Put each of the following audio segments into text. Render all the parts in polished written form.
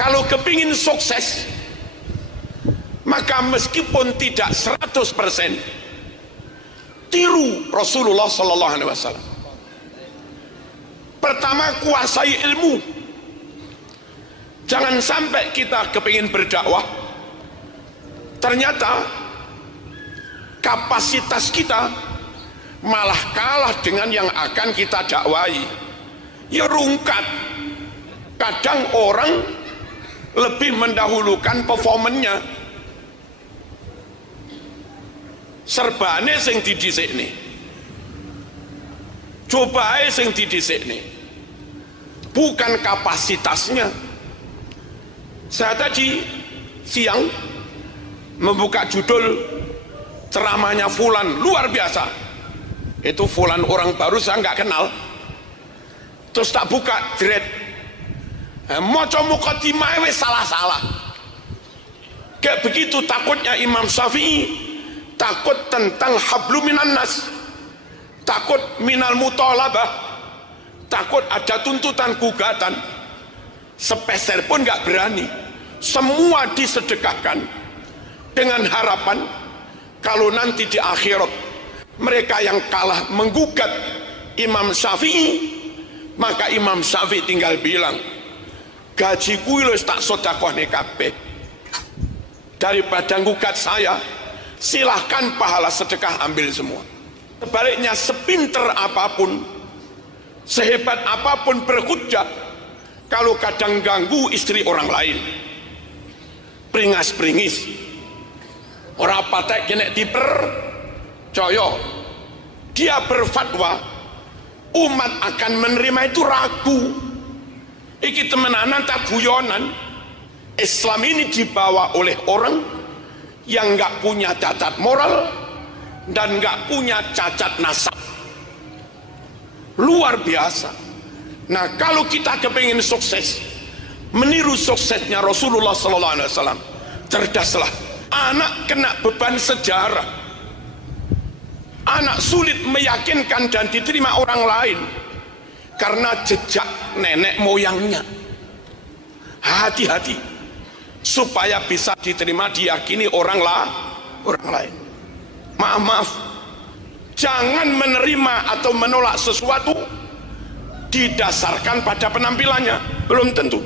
Kalau kepingin sukses, maka meskipun tidak 100%, tiru Rasulullah Sallallahu Alaihi Wasallam. Pertama, kuasai ilmu. Jangan sampai kita kepingin berdakwah, ternyata kapasitas kita malah kalah dengan yang akan kita dakwai. Ya rungkat. Kadang orang lebih mendahulukan performanya. Serbane sing didhisikne, cobae sing didhisikne, bukan kapasitasnya. Saya tadi siang membuka judul ceramahnya Fulan, luar biasa. Itu Fulan orang baru, saya nggak kenal. Terus tak buka jeret, maca mukadimah wis salah-salah. Kayak begitu takutnya Imam Syafi'i, takut tentang hablu minan nas, takut minal mutolabah, takut ada tuntutan gugatan. Sepeser pun nggak berani. Semua disedekahkan dengan harapan kalau nanti di akhirat mereka yang kalah menggugat Imam Syafi'i, maka Imam Syafi'i tinggal bilang, gajiku wis tak sedekahne kabeh. Daripada gugat saya, silahkan pahala sedekah ambil semua. Sebaliknya, sepinter apapun, sehebat apapun berhujjah, kalau kadang ganggu istri orang lain, peringas-peringis, orang patek kena dipercaya, dia berfatwa, umat akan menerima itu ragu. Iki temenanan tak guyonan. Islam ini dibawa oleh orang yang nggak punya cacat moral dan nggak punya cacat nasab. Luar biasa. Nah, kalau kita kepingin sukses, meniru suksesnya Rasulullah Sallallahu Alaihi Wasallam, cerdaslah. Anak kena beban sejarah, anak sulit meyakinkan dan diterima orang lain karena jejak nenek moyangnya. Hati-hati supaya bisa diterima, diyakini orang lain. Maaf, jangan menerima atau menolak sesuatu didasarkan pada penampilannya, belum tentu.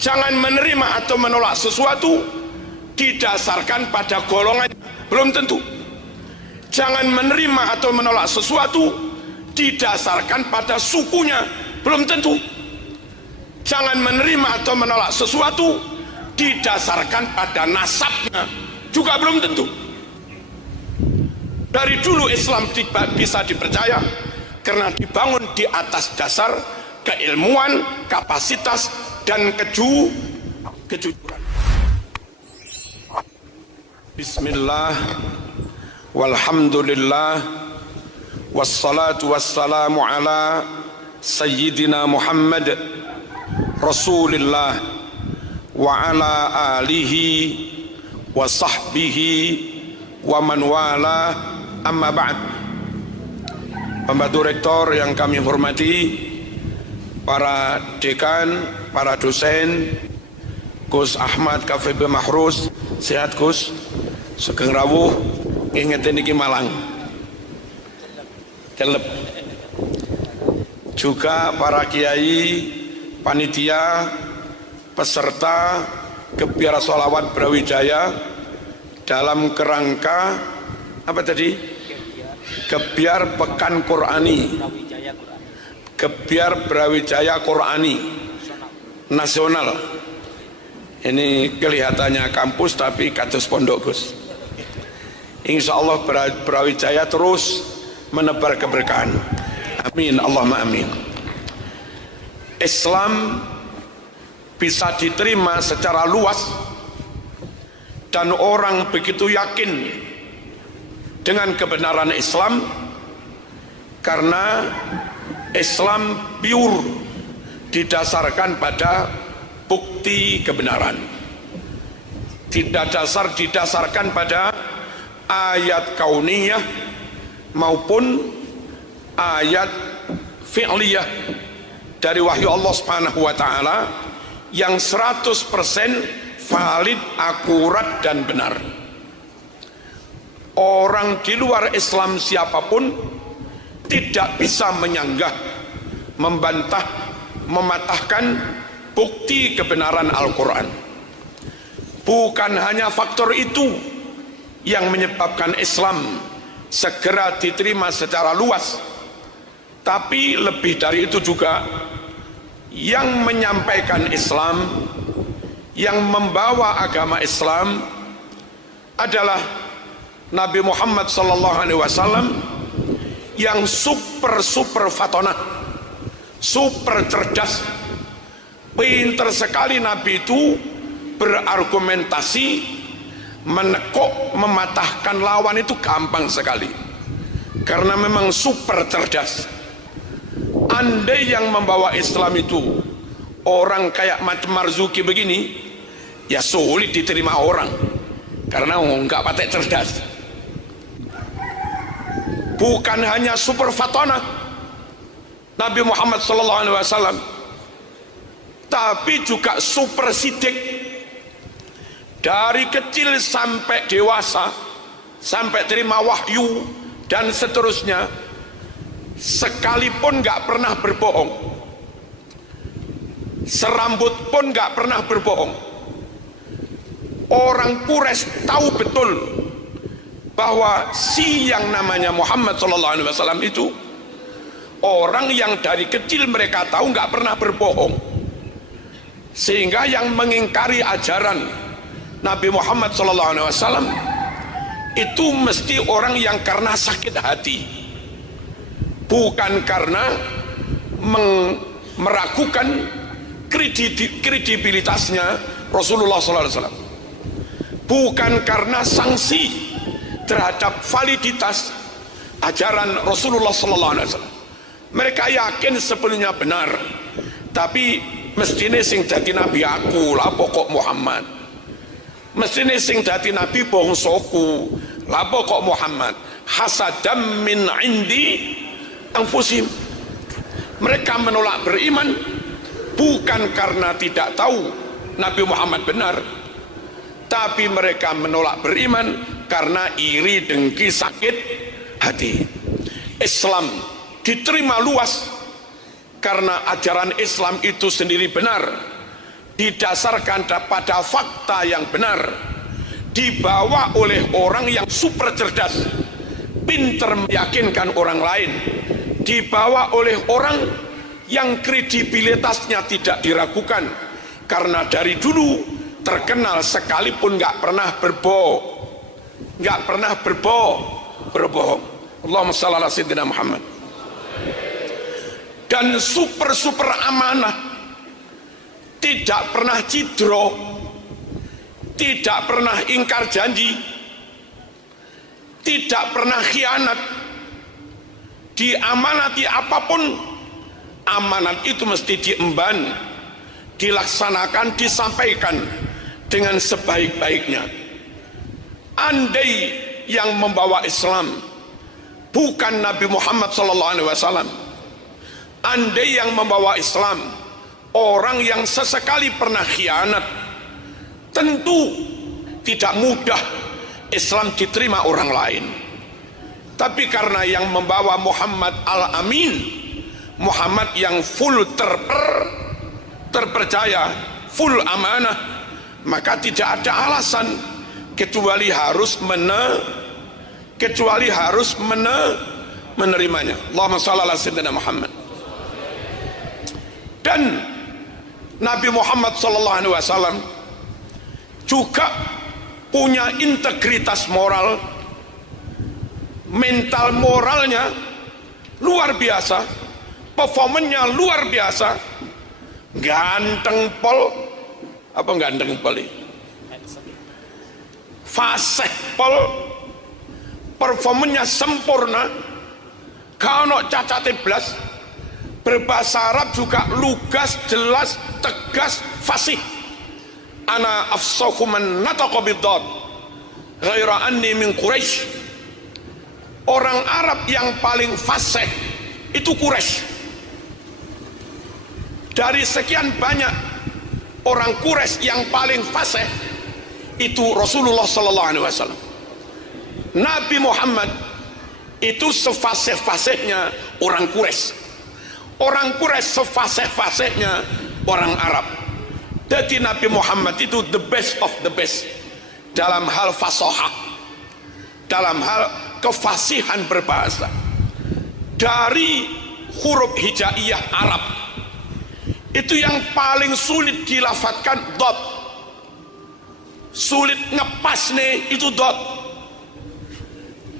Jangan menerima atau menolak sesuatu didasarkan pada golongannya, belum tentu. Jangan menerima atau menolak sesuatu didasarkan pada sukunya, belum tentu. Jangan menerima atau menolak sesuatu didasarkan pada nasabnya, juga belum tentu. Dari dulu Islam bisa dipercaya karena dibangun di atas dasar keilmuan, kapasitas, dan kejujuran. Bismillah, walhamdulillah, wassalatu wassalamu ala sayyidina Muhammad Rasulillah wa ala alihi wa sahbihi wa man wala, amma ba'd. Pembantu rektor yang kami hormati, para dekan, para dosen, Gus Ahmad KVB Mahrus, sehat Gus, sugeng rawuh, ingetin iki Malang, celep. Juga para kiai, panitia, peserta Gebiar Sholawat Brawijaya dalam kerangka apa tadi? Gebiar Pekan Qur'ani, Gebiar Brawijaya Qur'ani Nasional. Ini kelihatannya kampus tapi kados pondok Gus. Insya Allah Brawijaya terus menebar keberkahan. Amin, Allahumma amin. Islam bisa diterima secara luas dan orang begitu yakin dengan kebenaran Islam karena Islam pure, didasarkan pada bukti kebenaran, tidak didasarkan pada ayat kauniyah maupun ayat fi'liyah dari wahyu Allah Subhanahu wa taala yang 100% valid, akurat dan benar. Orang di luar Islam siapapun tidak bisa menyanggah, membantah, mematahkan bukti kebenaran Al-Quran. Bukan hanya faktor itu yang menyebabkan Islam segera diterima secara luas, tapi lebih dari itu juga yang menyampaikan Islam, yang membawa agama Islam adalah Nabi Muhammad SAW yang super fatonah, super cerdas, pinter sekali. Nabi itu berargumentasi, menekuk, mematahkan lawan itu gampang sekali, karena memang super cerdas. Andai yang membawa Islam itu orang kayak Marzuki begini, ya sulit diterima orang, karena enggak patek cerdas. Bukan hanya super fatona Nabi Muhammad SAW, tapi juga super sidik. Dari kecil sampai dewasa, sampai terima wahyu dan seterusnya, sekalipun gak pernah berbohong. Serambut pun gak pernah berbohong. Orang Quraisy tahu betul bahwa si yang namanya Muhammad SAW itu orang yang dari kecil mereka tahu nggak pernah berbohong, sehingga yang mengingkari ajaran Nabi Muhammad SAW itu mesti orang yang karena sakit hati, bukan karena meragukan kredibilitasnya Rasulullah SAW, bukan karena sanksi terhadap validitas ajaran Rasulullah SAW. Mereka yakin sepenuhnya benar, tapi mestine sing dadi nabi aku lah pokok Muhammad, mestine sing dadi nabi bangsaku lah pokok Muhammad. Hasadam min indi anfusim. Mereka menolak beriman bukan karena tidak tahu Nabi Muhammad benar, tapi mereka menolak beriman karena iri, dengki, sakit hati. Islam diterima luas karena ajaran Islam itu sendiri benar, didasarkan pada fakta yang benar, dibawa oleh orang yang super cerdas, pinter meyakinkan orang lain, dibawa oleh orang yang kredibilitasnya tidak diragukan, karena dari dulu terkenal sekalipun nggak pernah berbohong. Allahumma shalli ala sayyidina Muhammad. Dan super amanah, tidak pernah cidro, tidak pernah ingkar janji, tidak pernah khianat. Diamanati apapun, amanat itu mesti diemban, dilaksanakan, disampaikan dengan sebaik-baiknya. Andai yang membawa Islam bukan Nabi Muhammad SAW, andai yang membawa Islam orang yang sesekali pernah khianat, tentu tidak mudah Islam diterima orang lain. Tapi karena yang membawa Muhammad Al-Amin, Muhammad yang full terpercaya, full amanah, maka tidak ada alasan kecuali harus menerimanya. Allahumma shalli ala sayyidina Muhammad. Dan Nabi Muhammad SAW juga punya integritas moral, mental moralnya luar biasa, performanya luar biasa, ganteng pol, apa ganteng pol ini? Fasih pol, performanya sempurna, kalau cacate blas, berbahasa Arab juga lugas, jelas, tegas, fasih. Ana afsahu man nataqa bid-dad ghaira anni min Quraisy. Orang Arab yang paling fasih itu Quraisy. Dari sekian banyak orang Quraisy yang paling fasih itu Rasulullah sallallahu alaihi wasallam. Nabi Muhammad itu sefasih-fasihnya orang Quraisy. Orang Quraisy sefasih-fasihnya orang Arab. Jadi Nabi Muhammad itu the best of the best dalam hal fasahah, dalam hal kefasihan berbahasa. Dari huruf hijaiyah Arab itu yang paling sulit dilafadzkan dot, sulit ngepas nih itu dot.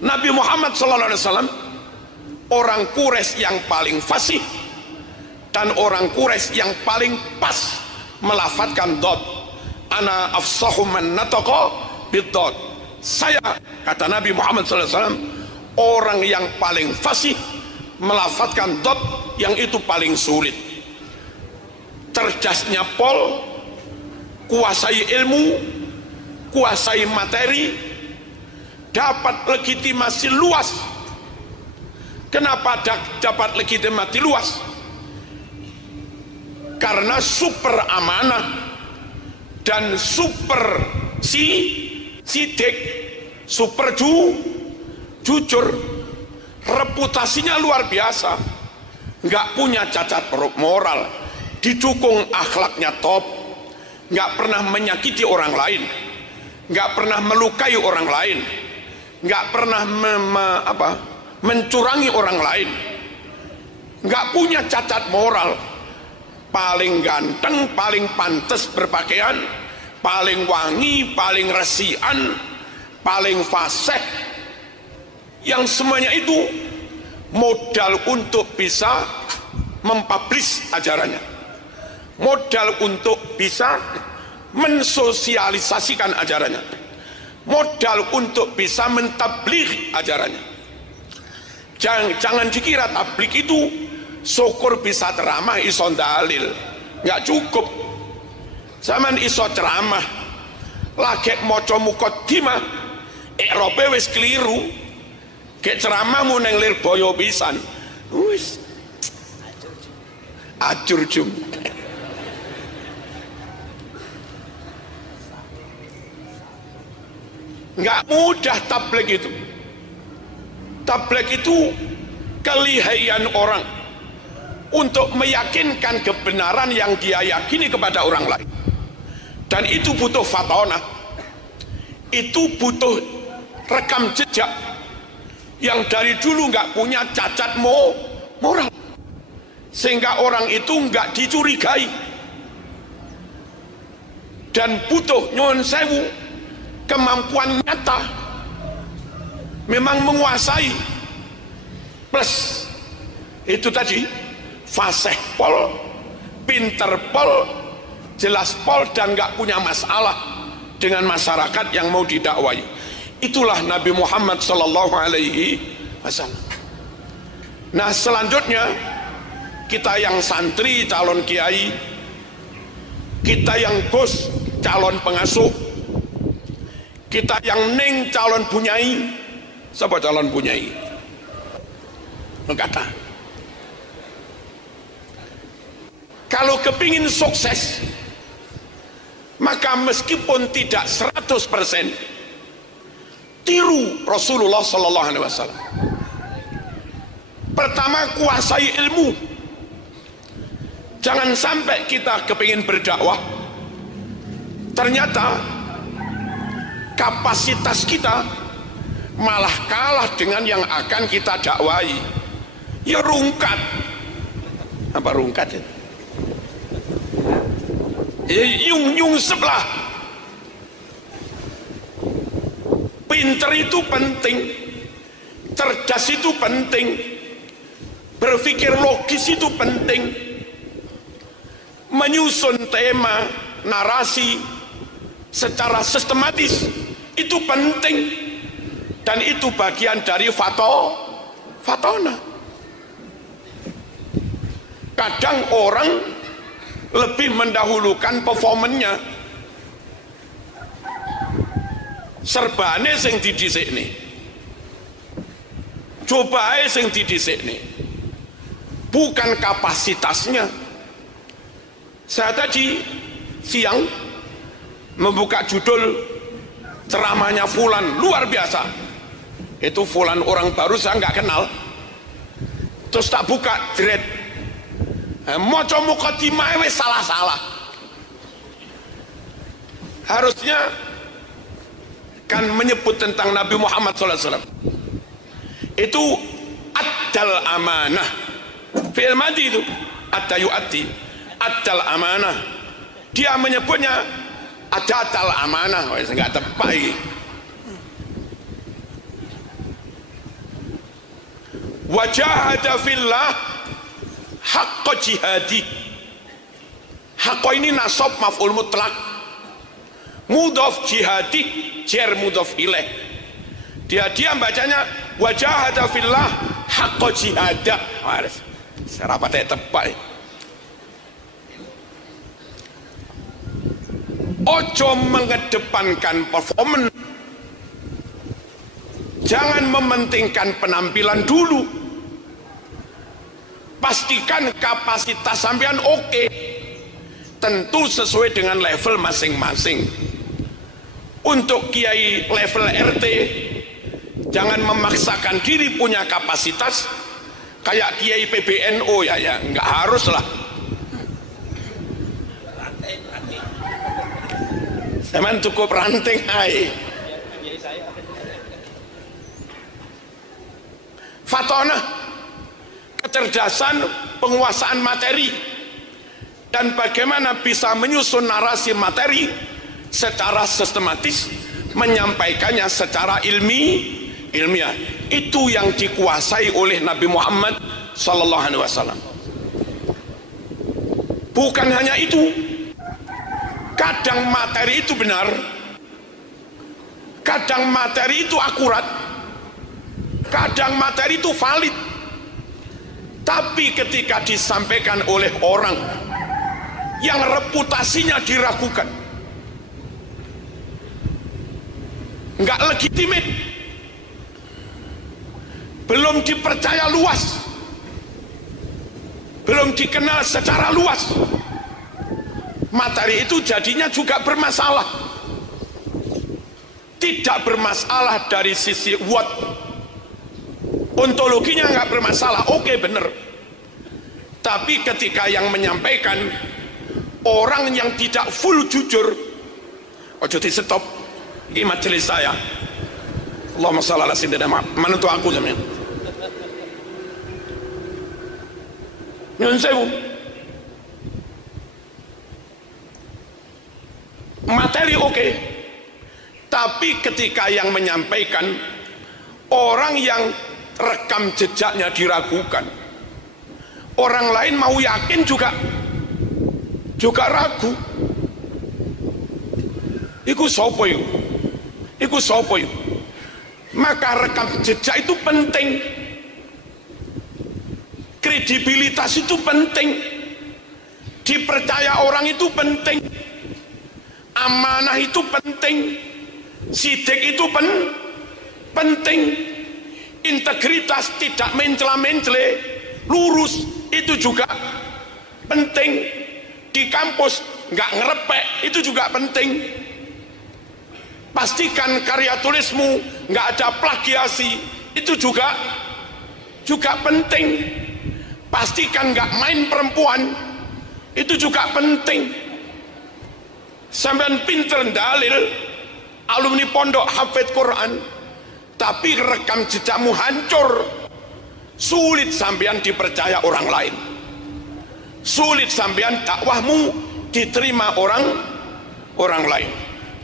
Nabi Muhammad SAW orang Quraisy yang paling fasih dan orang Quraisy yang paling pas melafadzkan dot. Ana afsahu man nataqa bid-dot. Saya, kata Nabi Muhammad SAW, orang yang paling fasih melafadzkan dot yang itu paling sulit. Cerdasnya Pol, kuasai ilmu, kuasai materi, dapat legitimasi luas. Kenapa dapat legitimasi luas? Karena super amanah dan super sidik, super jujur, reputasinya luar biasa, nggak punya cacat moral, didukung akhlaknya top, nggak pernah menyakiti orang lain, nggak pernah melukai orang lain, nggak pernah mencurangi orang lain, nggak punya cacat moral, paling ganteng, paling pantas berpakaian, paling wangi, paling resian, paling fasih, yang semuanya itu modal untuk bisa mempublish ajarannya, modal untuk bisa mensosialisasikan ajarannya, modal untuk bisa mentabligh ajarannya. Jangan dikira tabligh itu syukur bisa ceramah iso dalil, nggak cukup. Zaman iso ceramah lagi maca muqaddimah i'rabe wis keliru, gek ceramahmu neng Lirboyo pisan wis acur jum. Nggak mudah tabligh itu. Tabligh itu kelihayan orang untuk meyakinkan kebenaran yang dia yakini kepada orang lain, dan itu butuh fatonah, itu butuh rekam jejak yang dari dulu nggak punya cacat moral, sehingga orang itu nggak dicurigai, dan butuh nyuwun sewu kemampuan nyata memang menguasai, plus itu tadi fasih pol, pinter pol, jelas pol, dan gak punya masalah dengan masyarakat yang mau didakwai. Itulah Nabi Muhammad sallallahu alaihi wasallam. Nah, selanjutnya kita yang santri calon kiai, kita yang bos calon pengasuh, kita yang ning calon bunyai. Siapa calon bunyai? Kata kalau kepingin sukses, maka meskipun tidak 100% tiru Rasulullah sallallahu alaihi wasallam. Pertama, kuasai ilmu. Jangan sampai kita kepingin berdakwah, ternyata kapasitas kita malah kalah dengan yang akan kita dakwai. Ya rungkat. Apa rungkat itu? Yung sebelah. Pinter itu penting, cerdas itu penting, berpikir logis itu penting, menyusun tema narasi secara sistematis itu penting, dan itu bagian dari fatona. Kadang orang lebih mendahulukan performanya, serbane sing didhisikne, cobae sing didhisikne, bukan kapasitasnya. Saya tadi siang membuka judul ceramahnya Fulan luar biasa. Itu Fulan orang baru saya nggak kenal. Terus tak buka jerit, moco mukadimah wis salah-salah. Harusnya kan menyebut tentang Nabi Muhammad SAW. Itu addal amanah. Fi'il madhi itu adda yu'addi, addal amanah. Dia menyebutnya adatal amanah. Wis enggak tepat iki. Wajahada fillah haqqa jihadi. Haqqa ini nasab maf'ul mutlak, mudhaf jihadi jar mudhaf ilaih. Dia bacanya wajahada fillah haqqa jihada. Waris serapate tepak. Ojo mengedepankan performance, jangan mementingkan penampilan dulu. Pastikan kapasitas sampean oke, tentu sesuai dengan level masing-masing. Untuk kiai level RT, jangan memaksakan diri punya kapasitas kayak kiai PBNU ya nggak harus lah. Semen cukup ranting hai. Fatona, kecerdasan penguasaan materi dan bagaimana bisa menyusun narasi materi secara sistematis, menyampaikannya secara ilmiah. Itu yang dikuasai oleh Nabi Muhammad sallallahu alaihi wasallam. Bukan hanya itu, kadang materi itu benar, kadang materi itu akurat, kadang materi itu valid, tapi ketika disampaikan oleh orang yang reputasinya diragukan, nggak legitimit, belum dipercaya luas, belum dikenal secara luas, materi itu jadinya juga bermasalah. Tidak bermasalah dari sisi what, ontologinya nggak bermasalah, oke bener. Tapi ketika yang menyampaikan orang yang tidak full jujur, ojo di stop. Ini majelis saya. Allahumma shalli ala sayyidina Muhammad. Mana tuh aku zaman? Nyun sewu. Materi oke. Tapi ketika yang menyampaikan orang yang rekam jejaknya diragukan, orang lain mau yakin juga ragu. Iku sopo yuk, iku sopo yuk. Maka rekam jejak itu penting, kredibilitas itu penting, dipercaya orang itu penting, amanah itu penting, sidik itu penting, integritas tidak mencela-mencele, lurus itu juga penting. Di kampus nggak ngerepek itu juga penting. Pastikan karya tulismu nggak ada plagiasi, itu juga penting. Pastikan nggak main perempuan, itu juga penting. Sampean pinter dalil, alumni pondok hafid Quran, tapi rekam jejakmu hancur, sulit sampean dipercaya orang lain, sulit sampean dakwahmu diterima orang lain.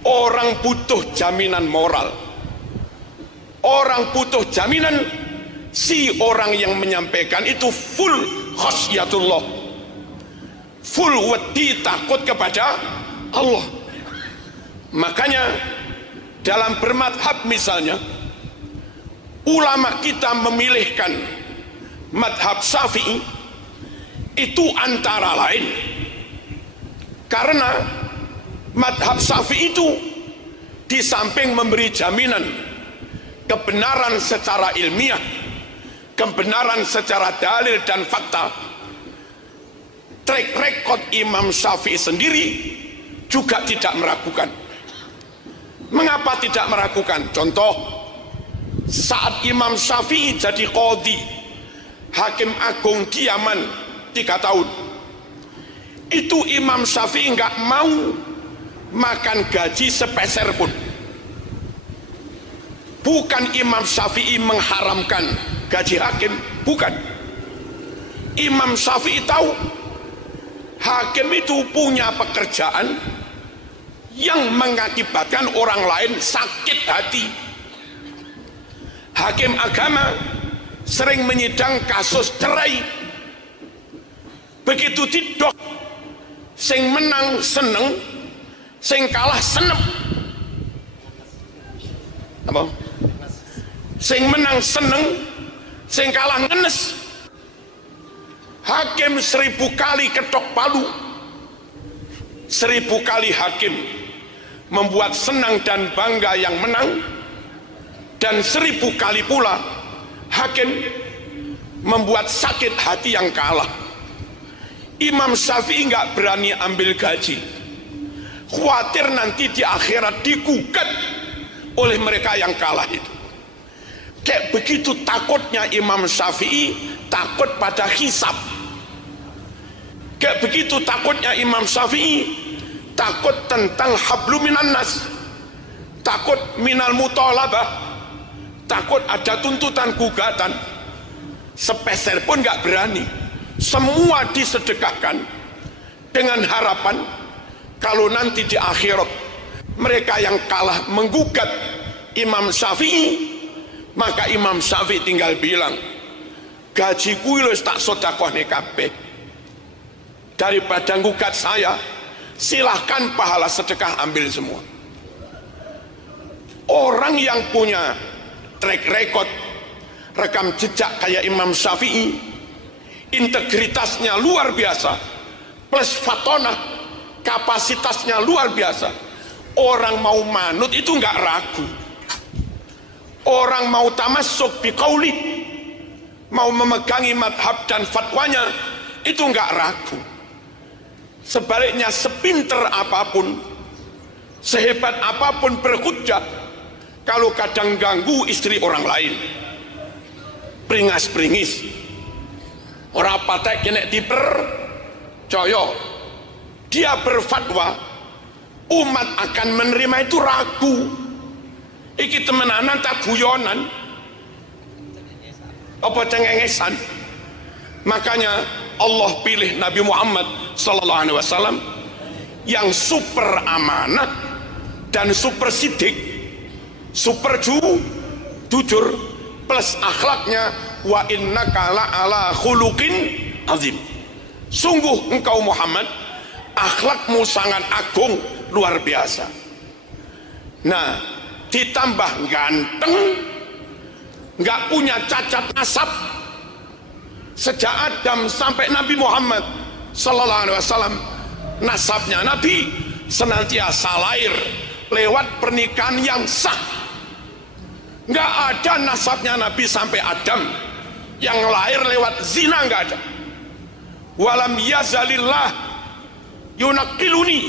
Orang butuh jaminan moral, orang butuh jaminan si orang yang menyampaikan itu full khasyatullah, full wedi takut kepada Allah. Makanya dalam bermadhab misalnya, ulama kita memilihkan madhab Syafi'i itu antara lain karena madhab Syafi'i itu di samping memberi jaminan kebenaran secara ilmiah, kebenaran secara dalil dan fakta, track record Imam Syafi'i sendiri juga tidak meragukan. Mengapa tidak meragukan? Contoh, saat Imam Syafi'i jadi qadhi, hakim agung di Yaman 3 tahun, itu Imam Syafi'i nggak mau makan gaji sepeser pun. Bukan Imam Syafi'i mengharamkan gaji hakim, bukan. Imam Syafi'i tahu hakim itu punya pekerjaan yang mengakibatkan orang lain sakit hati. Hakim agama sering menyidang kasus cerai. Begitu didok, sing menang seneng, sing kalah senep. Apa? Sing menang seneng, sing kalah ngenes. Hakim 1000 kali ketok palu, 1000 kali hakim membuat senang dan bangga yang menang, dan 1000 kali pula hakim membuat sakit hati yang kalah. Imam Syafi'i nggak berani ambil gaji, khawatir nanti di akhirat digugat oleh mereka yang kalah itu. Kayak begitu takutnya Imam Syafi'i, takut pada hisab. Kayak begitu takutnya Imam Syafi'i, takut tentang hablum minan nas, takut minal muthalabah, takut ada tuntutan gugatan. Sepeser pun nggak berani, semua disedekahkan dengan harapan kalau nanti di akhirat mereka yang kalah menggugat Imam Syafi'i, maka Imam Syafi'i tinggal bilang, gajiku wis tak sedekahne kabeh, daripada gugat saya, silahkan pahala sedekah ambil semua. Orang yang punya track record, rekam jejak kayak Imam Syafi'i, integritasnya luar biasa, plus fatonah, kapasitasnya luar biasa. Orang mau manut itu nggak ragu. Orang mau tamassuk biqauli, mau memegangi madhab dan fatwanya, itu nggak ragu. Sebaliknya, sepinter apapun, sehebat apapun berhujjah, kalau kadang ganggu istri orang lain, peringas-peringis, orang patek kena dipercaya, dia berfatwa, umat akan menerima itu ragu. Iki temenanan tak guyonan, apa cengengesan. Makanya Allah pilih Nabi Muhammad sallallahu alaihi wasallam yang super amanah dan super sidik, super jujur, plus akhlaknya, wa innaka la'ala khuluqin azim. Sungguh engkau Muhammad, akhlakmu sangat agung, luar biasa. Nah, ditambah ganteng, nggak punya cacat nasab. Sejak Adam sampai Nabi Muhammad sallallahu alaihi wasallam, nasabnya Nabi senantiasa lahir lewat pernikahan yang sah. Nggak ada nasabnya Nabi sampai Adam yang lahir lewat zina, nggak ada. Walam yazalillah yunaqiluni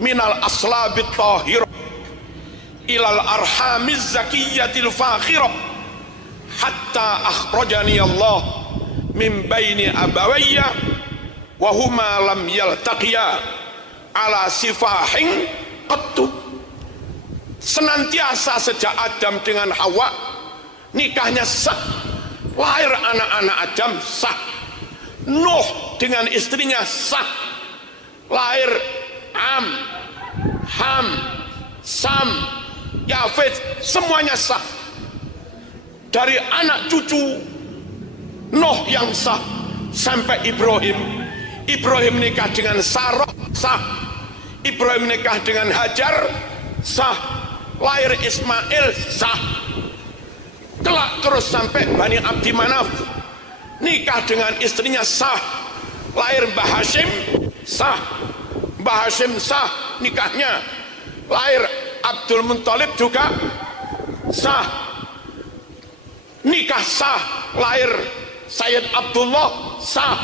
minal aslabit tahir ilal arhamiz zakiyatil fakhirah hatta akhrajani Allah min baini abawayya wa huma lam yaltaqiya ala sifahin qattu. Senantiasa sejak Adam dengan Hawa nikahnya sah, lahir anak-anak Adam sah. Nuh dengan istrinya sah, lahir Ham, Sam, Yafet, semuanya sah. Dari anak cucu Nuh yang sah sampai Ibrahim. Ibrahim nikah dengan Sarah, sah. Ibrahim nikah dengan Hajar, sah. Lahir Ismail, sah. Kelak terus sampai Bani Abdi Manaf, nikah dengan istrinya sah. Lahir Mbah Hashim, sah. Mbah Hashim sah nikahnya. Lahir Abdul Muttalib juga sah. Nikah sah. Lahir Sayyid Abdullah sah.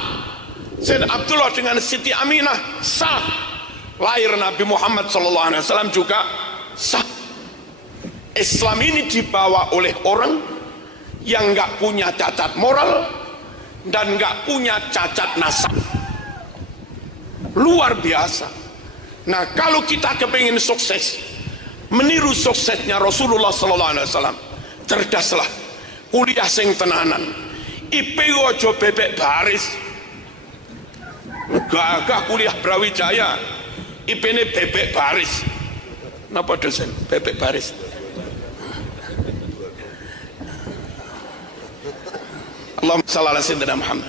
Sayyid Abdullah dengan Siti Aminah sah. lahir Nabi Muhammad SAW juga sah. Islam ini dibawa oleh orang yang nggak punya cacat moral dan nggak punya cacat nasab. Luar biasa. Nah, kalau kita kepingin sukses, meniru suksesnya Rasulullah SAW, cerdaslah, kuliah sing tenanan, IP ojo bebek baris, gagah kuliah Brawijaya, IP ini bebek baris. Napa dosen bebek baris? Allahumma shalli ala sayyidina Muhammad.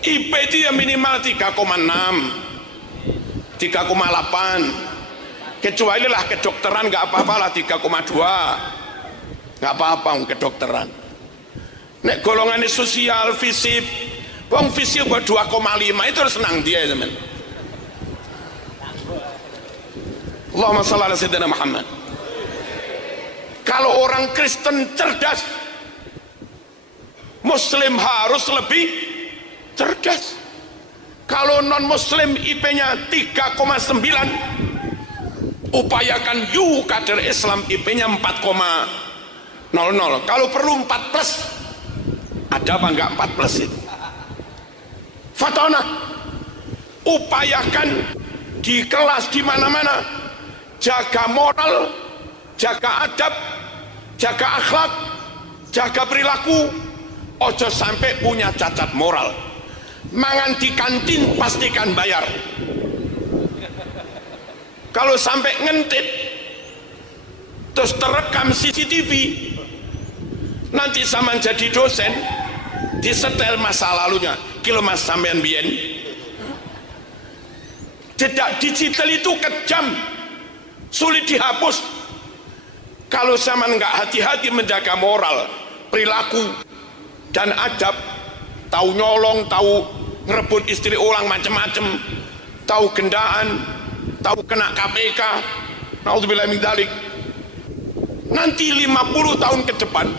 IP itu ya minimal 3,6 3,8, kecuali lah kedokteran nggak apa-apa lah 3,2, nggak apa-apa kedokteran. Nek golongan sosial fisip, wong fisip buat 2,5 itu harus senang dia teman. Allahumma shalli ala sayyidina Muhammad. Kalau orang Kristen cerdas, Muslim harus lebih cerdas. Kalau non muslim IP-nya 3,9, upayakan you kader Islam IP-nya 4,00. Kalau perlu 4 plus. Ada apa enggak 4 plus itu? Fatona, upayakan di kelas di mana-mana jaga moral, jaga adab, jaga akhlak, jaga perilaku. Ojo sampai punya cacat moral. Mangan di kantin pastikan bayar. Kalau sampai ngentip terus terekam CCTV, nanti sama jadi dosen disetel masa lalunya. Kilo mas sampean bien, jejak digital itu kejam, sulit dihapus. Kalau sama nggak hati-hati menjaga moral, perilaku dan adab, tahu nyolong, tahu ngerebut istri orang macem-macem, tahu gendaan, tahu kena KPK, naudzubillah min dzalik. Nanti 50 tahun ke depan,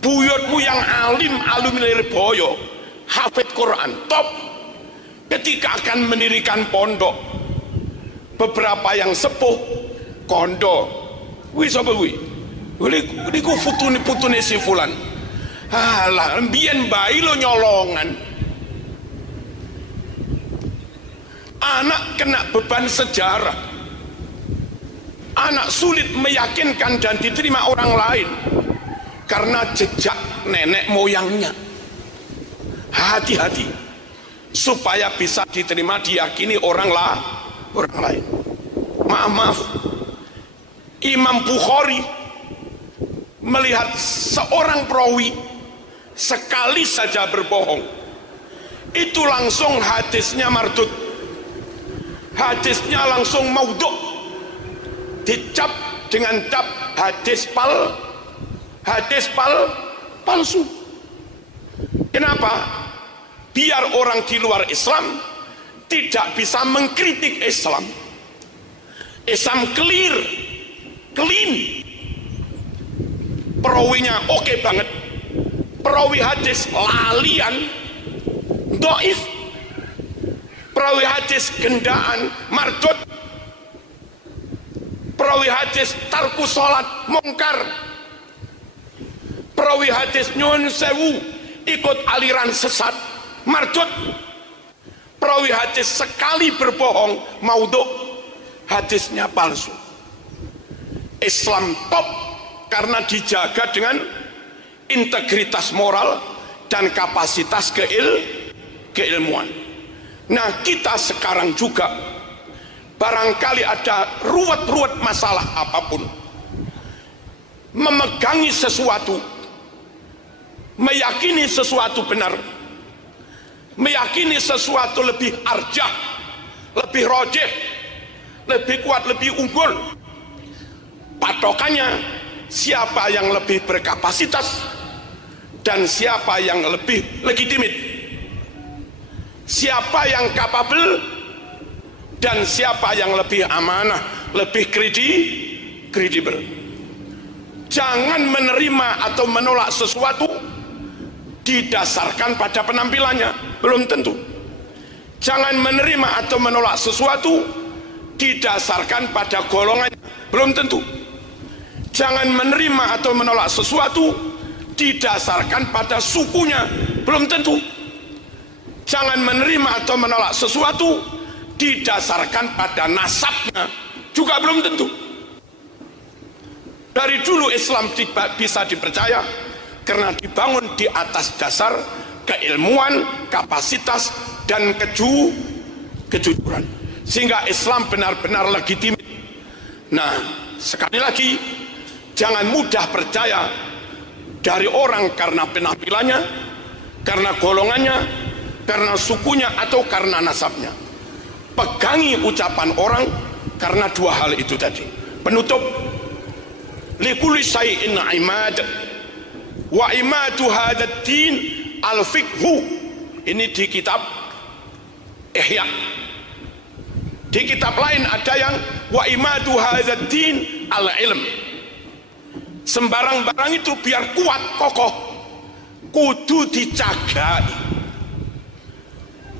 buyutmu yang alim Lirboyo, hafid Quran, top, ketika akan mendirikan pondok, beberapa yang sepuh, kondo, wih sobat wih, ku putune si fulan, alah, mbien bayi lo nyolongan. Anak kena beban sejarah, anak sulit meyakinkan dan diterima orang lain karena jejak nenek moyangnya. Hati-hati supaya bisa diterima diyakini orang lain. Maaf, Imam Bukhari melihat seorang perawi sekali saja berbohong, itu langsung hadisnya mardud, hadisnya langsung maudhu', dicap dengan cap hadis palsu. Kenapa? Biar orang di luar Islam tidak bisa mengkritik Islam. Islam clean, perawinya oke banget, perawi hadis lalian, doif, perawi hadis gendaan, mardud, perawi hadis tarku sholat, mungkar, perawi hadis nyun sewu, ikut aliran sesat, mardud, perawi hadis sekali berbohong, maudhu', hadisnya palsu. Islam top karena dijaga dengan integritas moral dan kapasitas keilmuan. Nah, kita sekarang juga barangkali ada ruwet-ruwet masalah apapun, memegangi sesuatu, meyakini sesuatu benar, meyakini sesuatu lebih arjah, lebih rojeh, lebih kuat, lebih unggul. Patokannya siapa yang lebih berkapasitas dan siapa yang lebih legitimate, siapa yang kapabel dan siapa yang lebih amanah, lebih kredibel. Jangan menerima atau menolak sesuatu didasarkan pada penampilannya, belum tentu. Jangan menerima atau menolak sesuatu didasarkan pada golongannya, belum tentu. Jangan menerima atau menolak sesuatu didasarkan pada sukunya, belum tentu. Jangan menerima atau menolak sesuatu didasarkan pada nasabnya, juga belum tentu. Dari dulu Islam bisa dipercaya karena dibangun di atas dasar keilmuan, kapasitas, dan kejujuran, sehingga Islam benar-benar legitim. Nah, sekali lagi, jangan mudah percaya dari orang karena penampilannya, karena golongannya, karena sukunya, atau karena nasabnya. Pegangi ucapan orang karena dua hal itu tadi. Penutup, likulli syai'in imad wa imadu hadzal din al-fiqhu. Ini di kitab Ihya. Di kitab lain ada yang wa imadu hadzal din al-ilm. Sembarang-barang itu biar kuat kokoh kudu dicagai.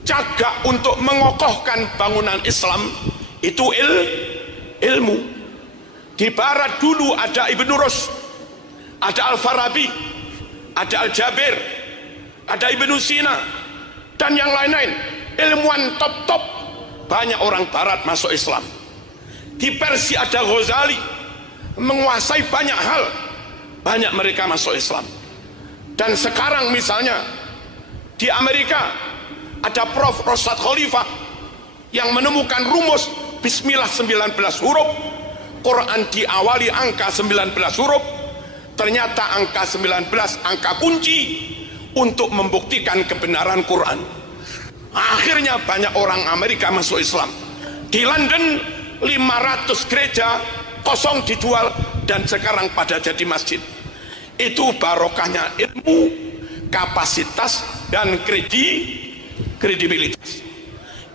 Jaga untuk mengokohkan bangunan Islam itu ilmu. Di barat dulu ada Ibnu Rushd, ada Al-Farabi, ada Al-Jabir, ada Ibnu Sina, dan yang lain-lain. Ilmuwan top-top, banyak orang barat masuk Islam. Di Persia ada Ghazali, menguasai banyak hal, banyak mereka masuk Islam. Dan sekarang misalnya di Amerika ada Prof. Rashad Khalifah yang menemukan rumus Bismillah 19 huruf, Quran diawali angka 19 huruf. Ternyata angka 19 angka kunci untuk membuktikan kebenaran Quran. Akhirnya banyak orang Amerika masuk Islam. Di London 500 gereja kosong dijual dan sekarang pada jadi masjid. Itu barokahnya ilmu, kapasitas, dan kredibilitas.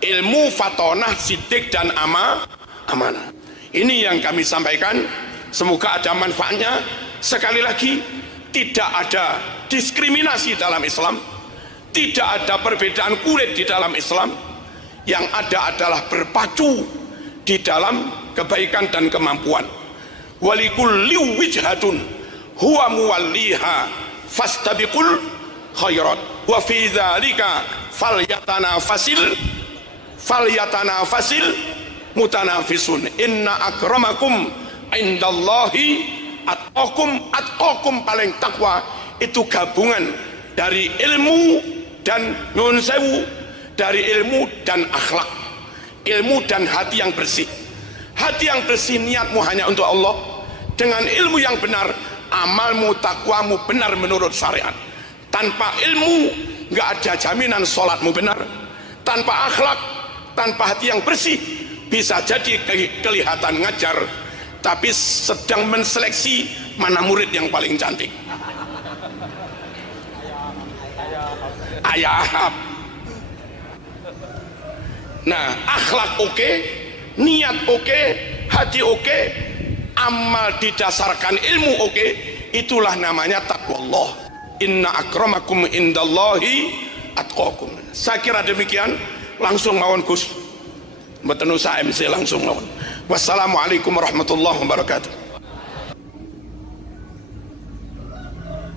Ilmu, fatonah, sidik, dan amanah. Ini yang kami sampaikan. Semoga ada manfaatnya. Sekali lagi, tidak ada diskriminasi dalam Islam, tidak ada perbedaan kulit di dalam Islam. Yang ada adalah berpacu di dalam kebaikan dan kemampuan. Walikulli wijhatun huwa muwalliha fastabiqul khairat wa fi dzalika falyatanafasil mutanafisun. Inna akramakum indallahi atqakum paling takwa. Itu gabungan dari ilmu dan nyuwun sewu, dari ilmu dan akhlak, ilmu dan hati yang bersih. Hati yang bersih, niatmu hanya untuk Allah. Dengan ilmu yang benar, amalmu, takwamu benar menurut syariat. Tanpa ilmu nggak ada jaminan sholatmu benar. Tanpa akhlak, tanpa hati yang bersih, bisa jadi kelihatan ngajar, tapi sedang menseleksi mana murid yang paling cantik. Ayah. Nah, akhlak oke, niat oke, hati oke, amal didasarkan ilmu oke, itulah namanya taqwallah. Inna akramakum indallahi atqakum. Saya kira demikian. Langsung mawon Gus. Mboten usah MC, langsung mawon. Wassalamualaikum warahmatullahi wabarakatuh.